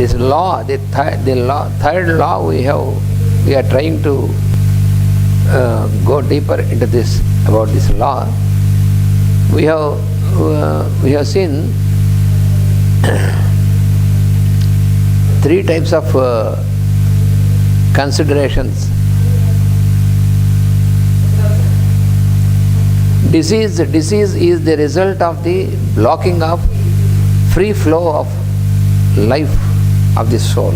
this law, third law we are trying to go deeper into this, about this law. We have seen three types of considerations. Disease is the result of the blocking of free flow of life of the soul.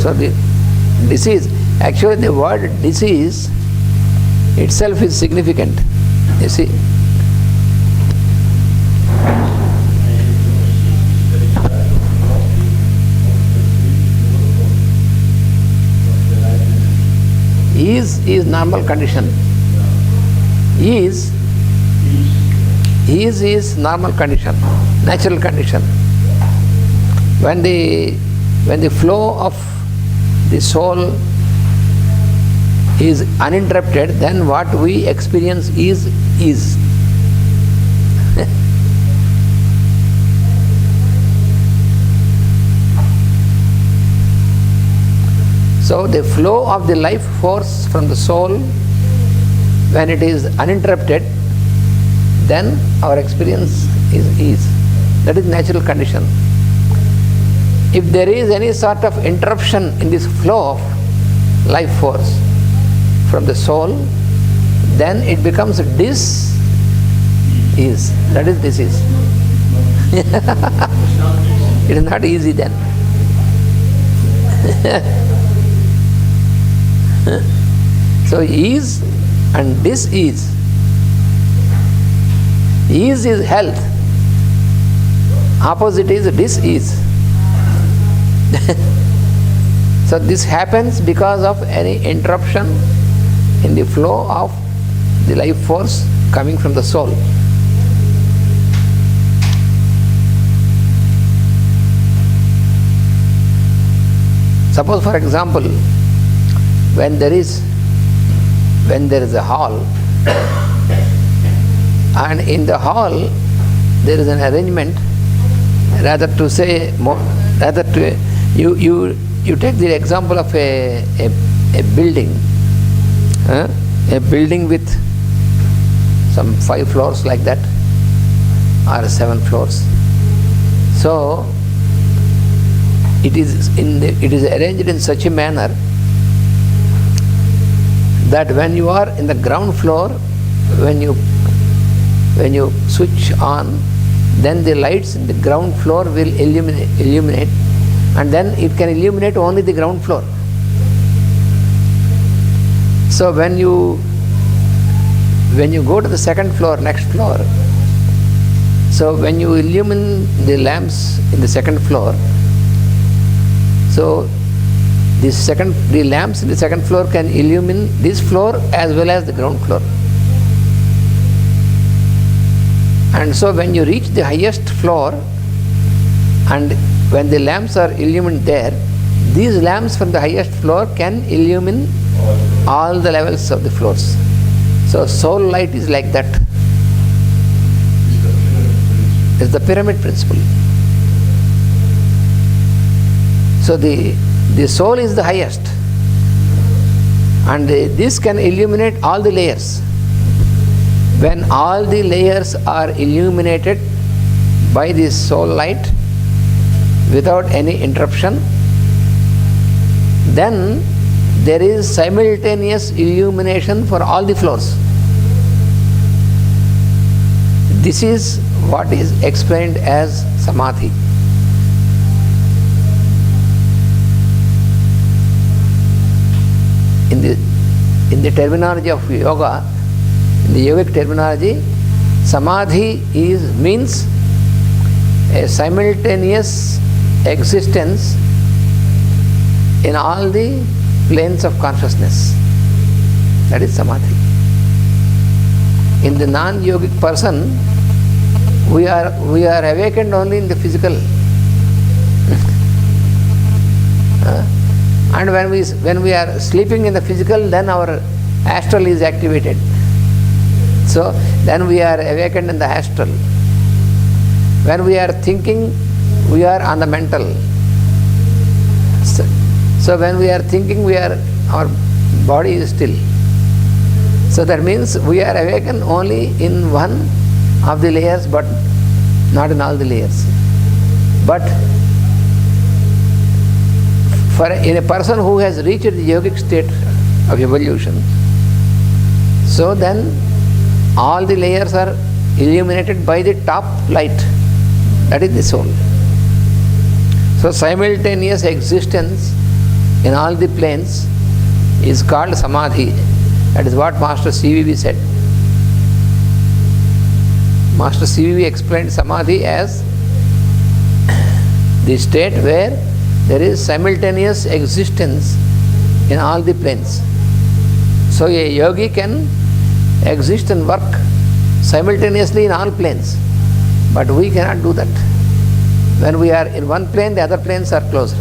So the disease, actually the word disease itself is significant. You see, is normal condition. Is normal condition, natural condition. When the flow of the soul is uninterrupted, then what we experience is. So the flow of the life force from the soul, when it is uninterrupted, then our experience is. That is natural condition. If there is any sort of interruption in this flow of life force from the soul, then it becomes dis-ease. That is disease. It is not easy then. So ease and dis-ease. Ease is health. Opposite is dis-ease. So this happens because of any interruption in the flow of the life force coming from the soul. Suppose, for example, when there is a hall, and in the hall there is an arrangement, you take the example of a building, a building with some 5 floors like that, or 7 floors. So it is arranged in such a manner that when you are in the ground floor, when you switch on, then the lights in the ground floor will illuminate, and then it can illuminate only the ground floor. So when you go to the second floor, next floor, so when you illumine the lamps in the second floor, so the lamps in the second floor can illumine this floor as well as the ground floor. And so when you reach the highest floor, and when the lamps are illumined there, these lamps from the highest floor can illumine all the levels of the floors. So soul light is like that. It's the pyramid principle. So the soul is the highest, and this can illuminate all the layers. When all the layers are illuminated by this soul light without any interruption, then there is simultaneous illumination for all the floors. This is what is explained as samadhi. In the terminology of yoga, in the yogic terminology, samadhi means a simultaneous existence in all the planes of consciousness. That is samadhi. In the non-yogic person, we are awakened only in the physical. And when we are sleeping in the physical, then our astral is activated. So then we are awakened in the astral. When we are thinking, we are on the mental. So when we are thinking, our body is still. So that means we are awakened only in one of the layers, but not in all the layers. But in a person who has reached the yogic state of evolution, so then all the layers are illuminated by the top light, that is the soul. So simultaneous existence in all the planes is called samadhi. That is what Master CVV said. Master CVV explained samadhi as the state where there is simultaneous existence in all the planes. So a yogi can exist and work simultaneously in all planes, but we cannot do that. When we are in one plane, the other planes are closed.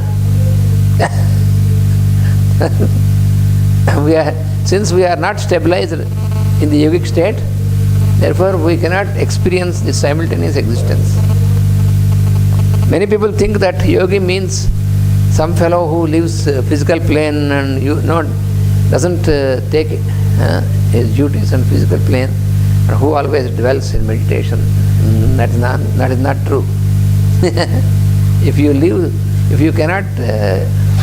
Since we are not stabilized in the yogic state, therefore we cannot experience this simultaneous existence. Many people think that yogi means some fellow who lives physical plane and doesn't take his duties on physical plane, and who always dwells in meditation. That is not true. If you cannot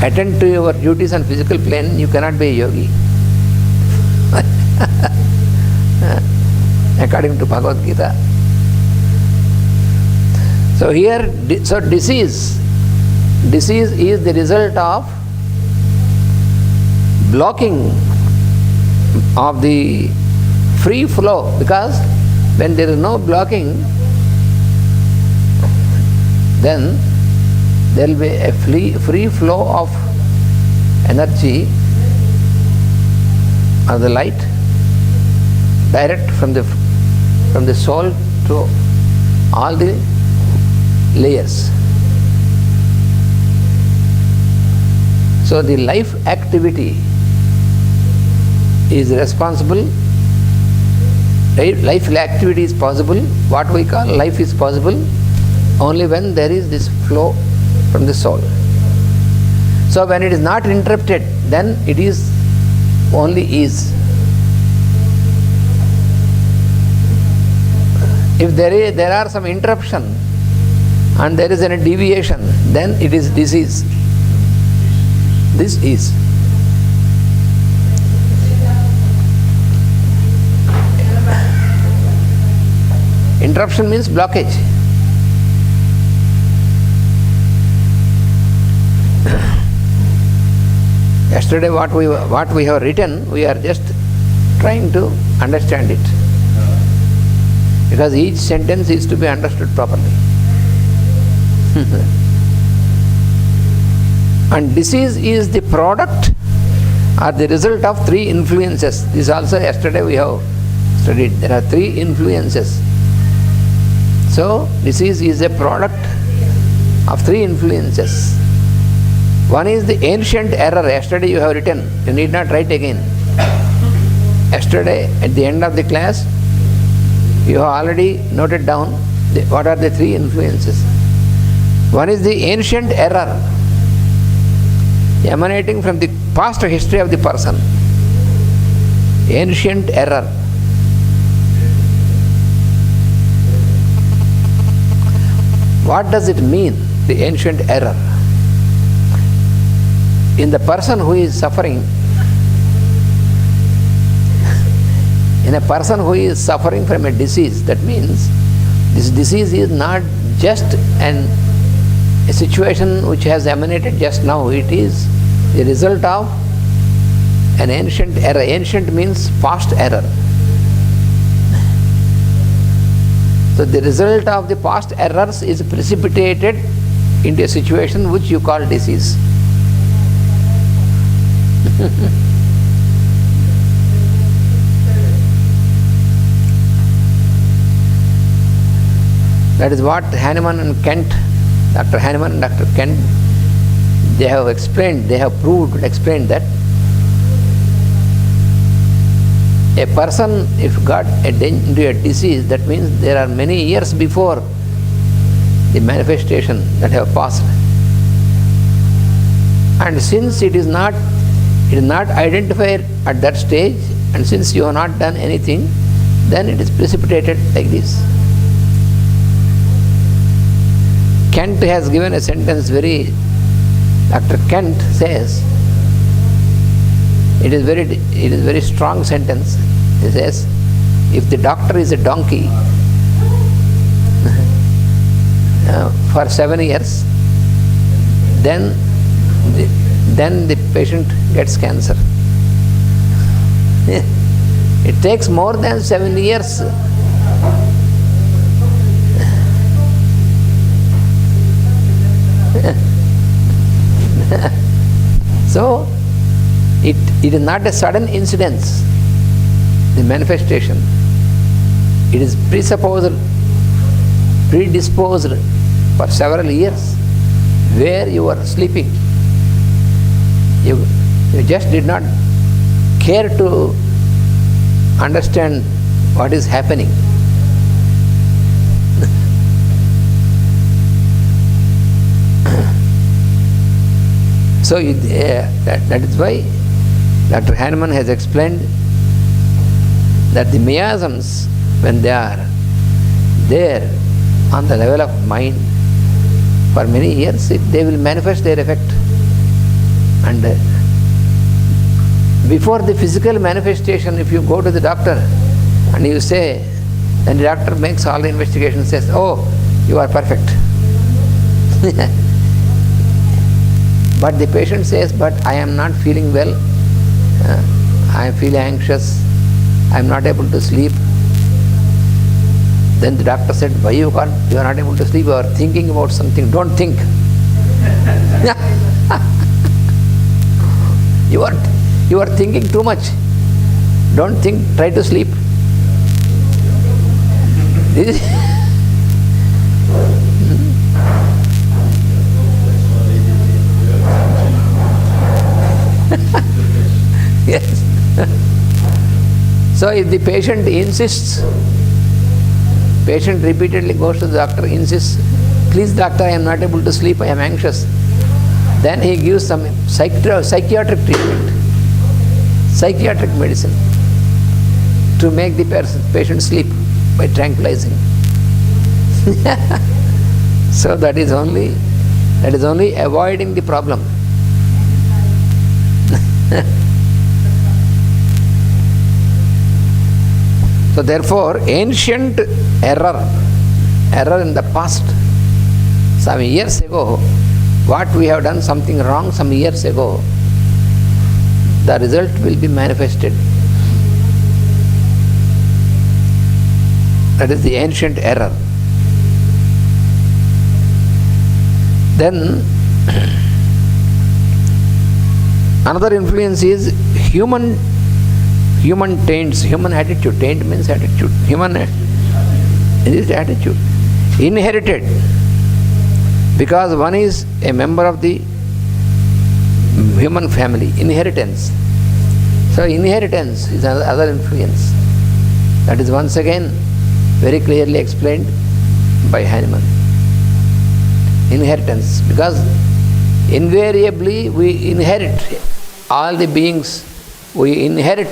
attend to your duties on physical plane, you cannot be a yogi. According to Bhagavad Gita. So here, disease is the result of blocking of the free flow, because when there is no blocking, then there will be a free flow of energy of the light direct from the soul to all the layers. So the life activity is responsible. Life activity is possible. What we call life is possible only when there is this flow from the soul. So when it is not interrupted, then it is only ease. If there are some interruption and there is a deviation, then it is disease. This is. Interruption means blockage. Yesterday what we have written, we are just trying to understand it. Because each sentence is to be understood properly. And disease is the product or the result of three influences. This also yesterday we have studied. There are three influences. So disease is a product of three influences. One is the ancient error. Yesterday you have written. You need not write again. Yesterday at the end of the class, you have already noted down what are the three influences. One is the ancient error emanating from the past history of the person. Ancient error. What does it mean, the ancient error? In the person who is suffering, in a person who is suffering from a disease, that means this disease is not just a situation which has emanated just now. It is the result of an ancient error. Ancient means past error. So the result of the past errors is precipitated into a situation which you call disease. That is what Hahnemann and Kent, Dr. Hahnemann and Dr. Kent, they have explained that a person, if got into a disease, that means there are many years before the manifestation that have passed. And since it is not identified at that stage, and since you have not done anything, then it is precipitated like this. Kent has given a sentence Dr. Kent says, it is very strong sentence. He says, if the doctor is a donkey for 7 years, then the patient gets cancer. It takes more than 7 years. So, it is not a sudden incidence, the manifestation. It is predisposed for several years, where you were sleeping. You just did not care to understand what is happening. So that is why Dr. Hahnemann has explained that the miasms, when they are there on the level of mind for many years, they will manifest their effect. And before the physical manifestation, if you go to the doctor and you say, then the doctor makes all the investigations, says, oh, you are perfect. But the patient says, but I am not feeling well, I feel anxious, I am not able to sleep. Then the doctor said, why you are not able to sleep? You are thinking about something. Don't think. You are thinking too much. Don't think, try to sleep. Yes. So if the patient insists, patient repeatedly goes to the doctor, insists, please doctor, I am not able to sleep, I am anxious. Then he gives some psychiatric treatment, psychiatric medicine, to make the patient sleep by tranquilizing. So that is only avoiding the problem. So therefore, ancient error in the past, some years ago, what we have done something wrong some years ago, the result will be manifested. That is the ancient error. Then another influence is human taints, human attitude. Taint means attitude. It is attitude. Inherited. Because one is a member of the human family. Inheritance. So inheritance is another influence. That is once again very clearly explained by Hahnemann. Inheritance. Because invariably we inherit, all the beings, we inherit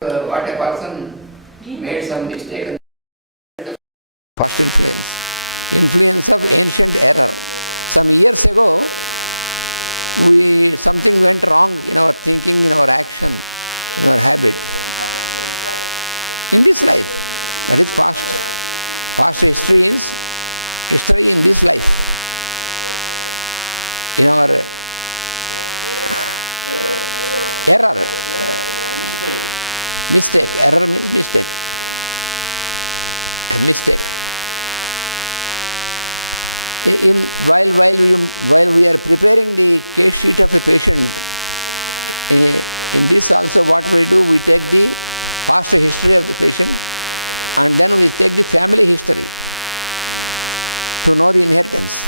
what a person made some mistake. First influence. influence of ancient error. Some years ago, something went wrong in our thinking, in our action, in our habit. In this life, that is past. Past history is history in this life. In our error. Mistake. Error means mistake. Mistake. While we are preparing the case sheet of a patient, in this also what we do, we take the past history of the patient and then we take the family history to know the inheritance.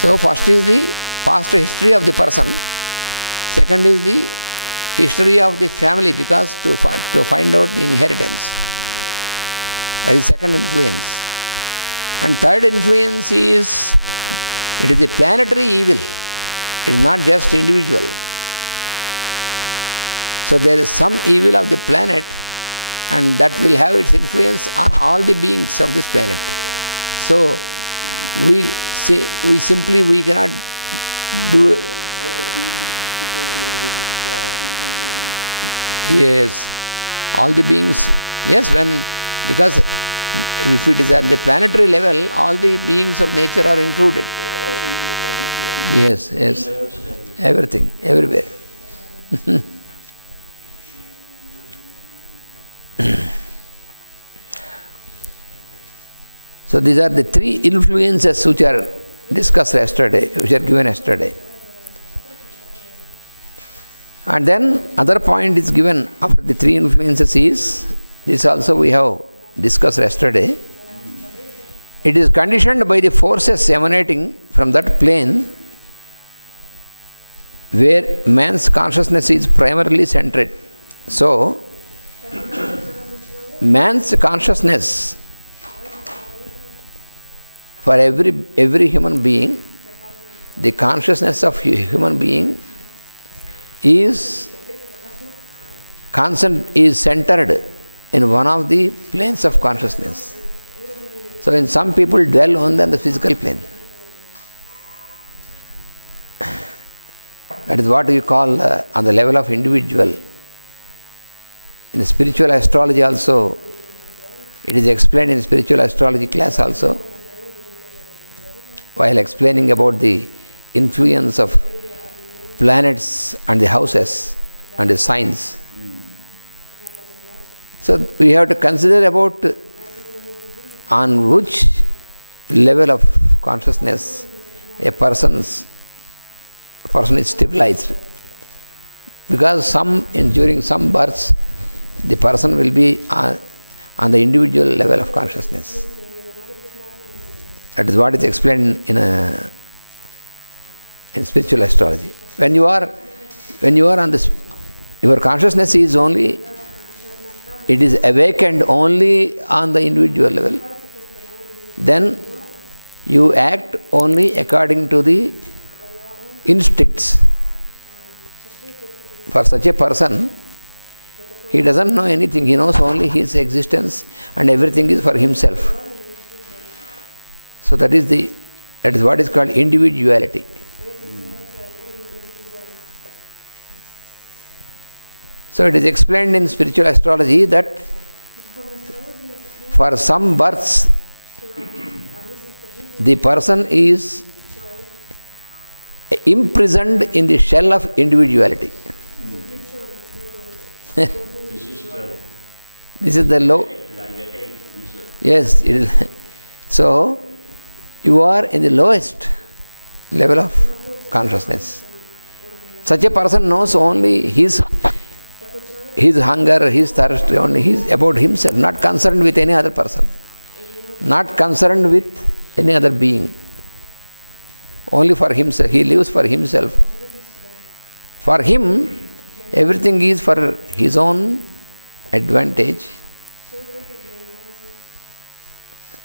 So first is the past history of the person, second is the history of the family, because to find out the inheritance. That is second influence. And third influence is, it is a planetary evil. It is not just individual. So there is some evil of the planet, and that will have its influence on all the beings of this planet. So we cannot do. Yes, all the beings. Yes, because if it is at the planetary level, all the beings of nature are included. Yes, everything, everywhere. So these are the three influences which are discussed yesterday, which are given yesterday. And then other point is given after the three influences is, this also we have discussed yesterday. It is conditioned by the forces emanating from that plane where man's consciousness is primarily centered. So, man's consciousness for every human being, the consciousness of human being is centered in one of the planes of consciousness. So in some people dwell only on the physical plane. That is what we call on the level of individual. In spiritual astrology also, it is explained in spiritual astrology class also, while explaining about the influence of planets and the houses and the signs. So we have to consider about on which level of consciousness a person is stabilized. Because during some births, the person will be on the individual level of consciousness. That is what is explained in spiritual astrology. When you are on this, your consciousness is only, it is awakened only on the individual level. Then you act only according to the instincts. For such a person, he doesn't know anything. He knows only his existence and everything is for himself. So that is what is called individuality. So it is explained in spiritual astrology that for some births, the person is imprisoned in the shell of individuality. This is the low. Yes, it is. So you are in the lowest level of consciousness. Such a person knows only his hunger, his thirst, only he is about himself, not concerned with any other person, not concerned with any other being. Only for himself, he lives for himself. For him, everything is for his own advantage.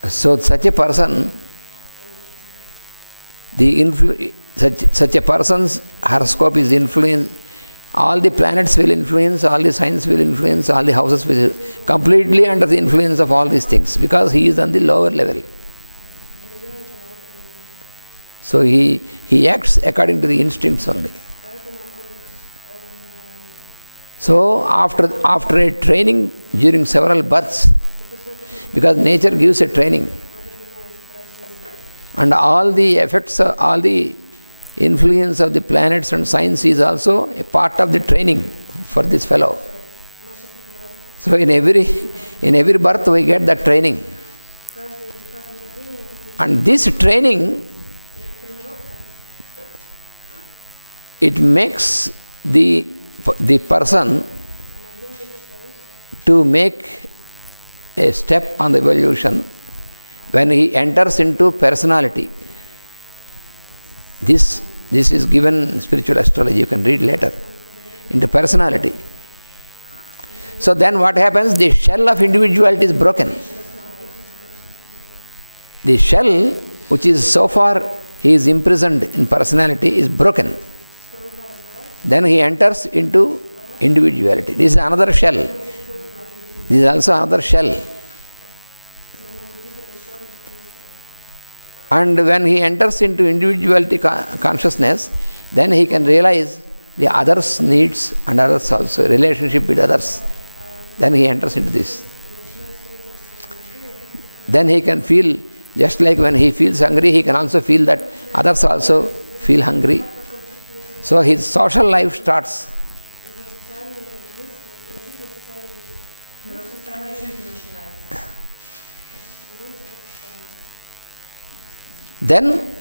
So such a person, such a person's horoscope is influenced all the planets will influence, all the signs will influence, all the houses will completely under the influence of all these things, because he is on the lower level. So he acts according to the instincts only. So after a training during several births, because nature gives a training, and all the effects, all the influence of the planets and signs is also a part of the training for this fellow. So in every birth we get that training. And this training, it makes the person to make a step on the evolution when he enters into personality. This is given in spiritual astrology, you can read later, into personality. So then what happens? The shell of individuality is broken. The shell, which is so far he is imprisoned in personality, is broken. Then he enters into individuality. This is another shell. This is also another shell. And when he enters into individuality consciousness, then he can realize the others' needs and others also, relationship with others. Then he enters into this. Then he can feel, just like when he feels hungry, he can also feel that others also feel hungry. So his social life starts. Then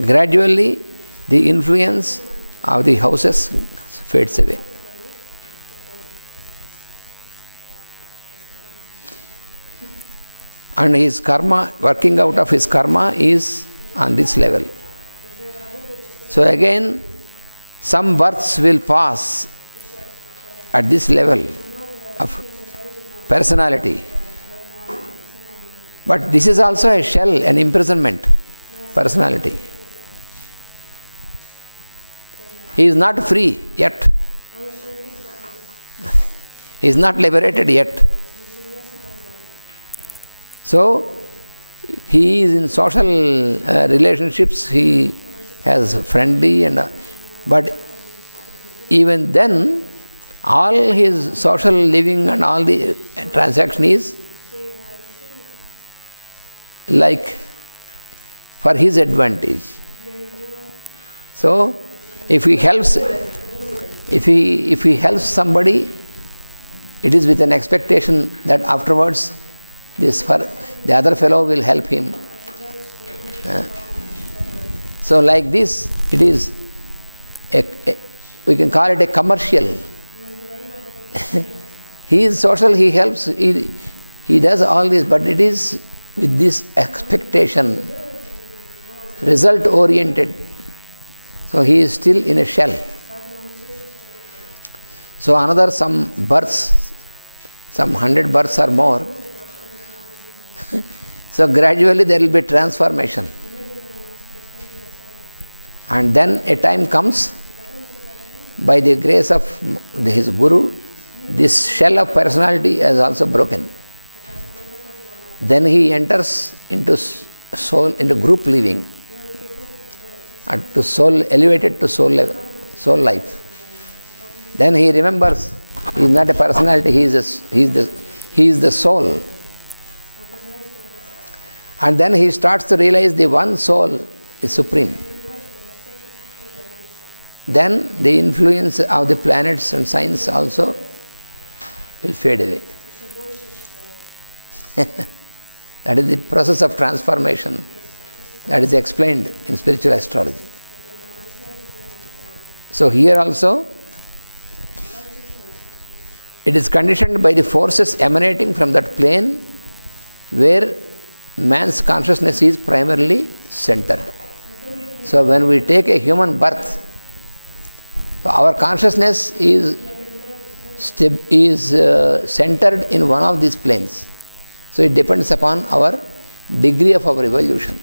gradually the influence of the houses fades away. And his karma, working out of his karma, is on this level. So again, some births will pass at this level of personality. But this is also a shell, an imprisonment. Personality. He is not free yet. He is not liberated yet. So he is in social relationships, he has friendly but even then all his social living and all the transaction is like for his advantage. So if he helps somebody, it is with an expectation that afterwards the other fellow will help him. So like this, it is we can call it a commercial. He is social, he helps, he does all this, but it is with this expectation, result oriented. So he is still in a shell. So another some births, some 100 births or more. So gradually there will be transformation. And then a time comes, by the grace of his guru, this shell of personality is also broken. Then he enters into soul, into group living, and to soul, elevated to soul level, soul life. Then he remembers he is not a personality, he is the soul. And then he starts to realize the one soul is supreme. Then the influence of the planets and signs also will fade away. That is the process of transformation that is explained in spiritual astrology. So here also, it is conditioned by the forces emanating from that plane where man's consciousness is primarily centered. So when we take a human birth, our consciousness is centered in one of these planes. So it depends upon our degree of our evolution.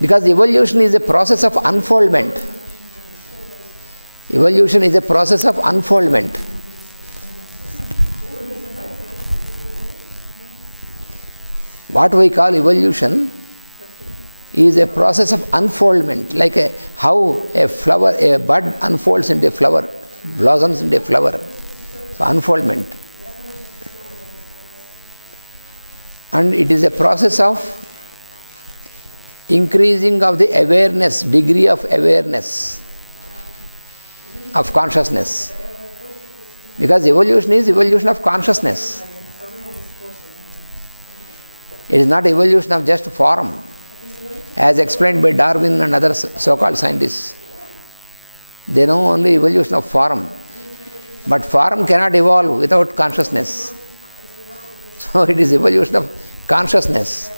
Because evolution is a process of unfoldment. Evolution is a process of unfoldment. What we call evolution is a process of unfoldment, like how a flower, a bud unfolds into a flower, blossoms into a flower. So unfoldment. And it is a process of increasing of the awareness, degree of awareness of consciousness. Because evolution is evolution of consciousness. It is not evolution of just form, as explained by Darwin and other so-called scientists. They know only evolution of form. But form cannot evolve without consciousness. So it is evolution of consciousness.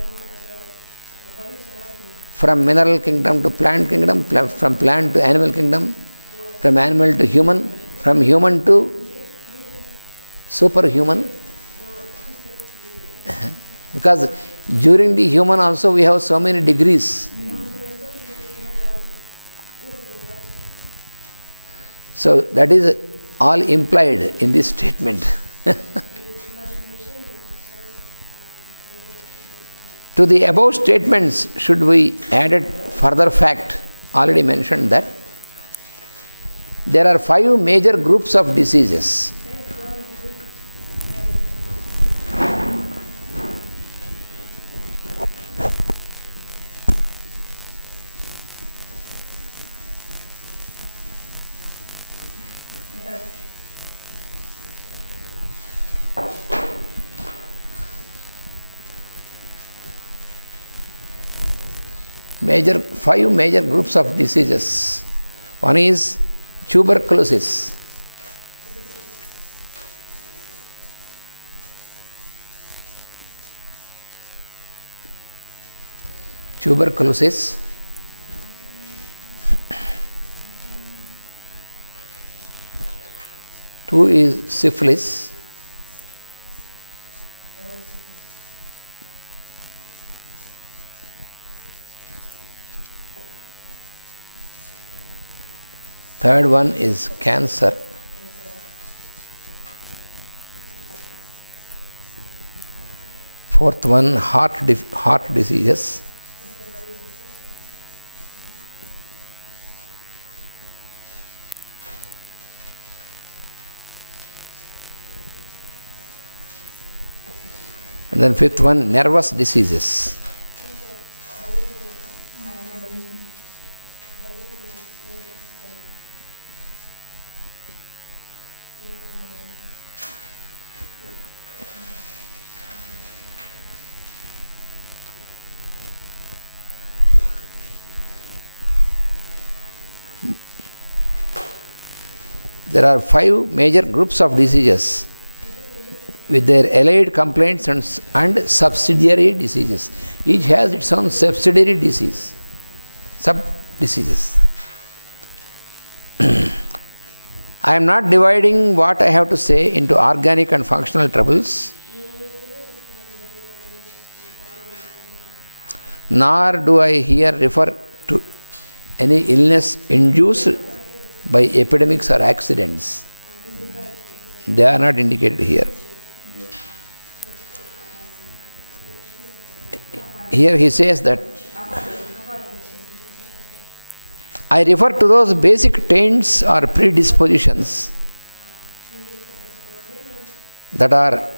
From mineral kingdom to plant kingdom, from plant to animal kingdom, from animal to human, from human to superhuman. Because during the human also we have so many degrees. So that is all implied in this statement. To the above statements should we add further fact, already mentioned, that there are 5 major groups of diseases. Five major groups of diseases. One is tuberculosis. Tuberculosis. Two is syphilis. Third one is cancer. Fourth one, heart diseases. And then fifth one, nervous diseases. There are 5 major groups of diseases with their allied complaints and subsidiary diseases. Each has its own subsidiary disease, sub-diseases. I am not dividing what I have to say into organic and functional troubles, nor do I here refer to any illness induced by epidemics or accidents. They are not indicated here. Here he says that I refer to those basic taints or predispositions that are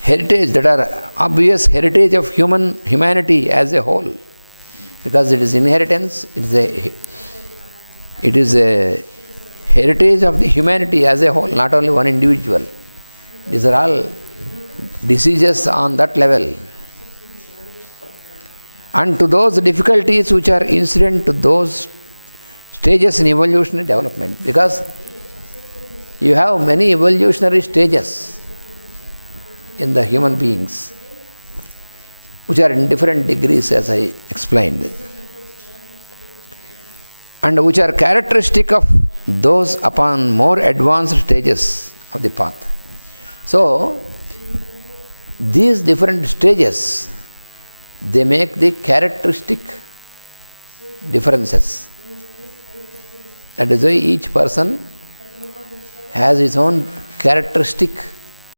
heritage, that are obvious heritage of humanity as a whole, because it is inheritance, it is a heritage of the humanity as a whole, not only one individual. These are all diseases on that level. And to those difficulties which are incident to those stages in evolutionary development, because you have many evolutionary stages in the human beings, which are in different degrees, as I explained, and which are characteristic of those upon more advanced stages of the path. So, these different stages, they make the characteristic differences. That is why each person has his own characteristic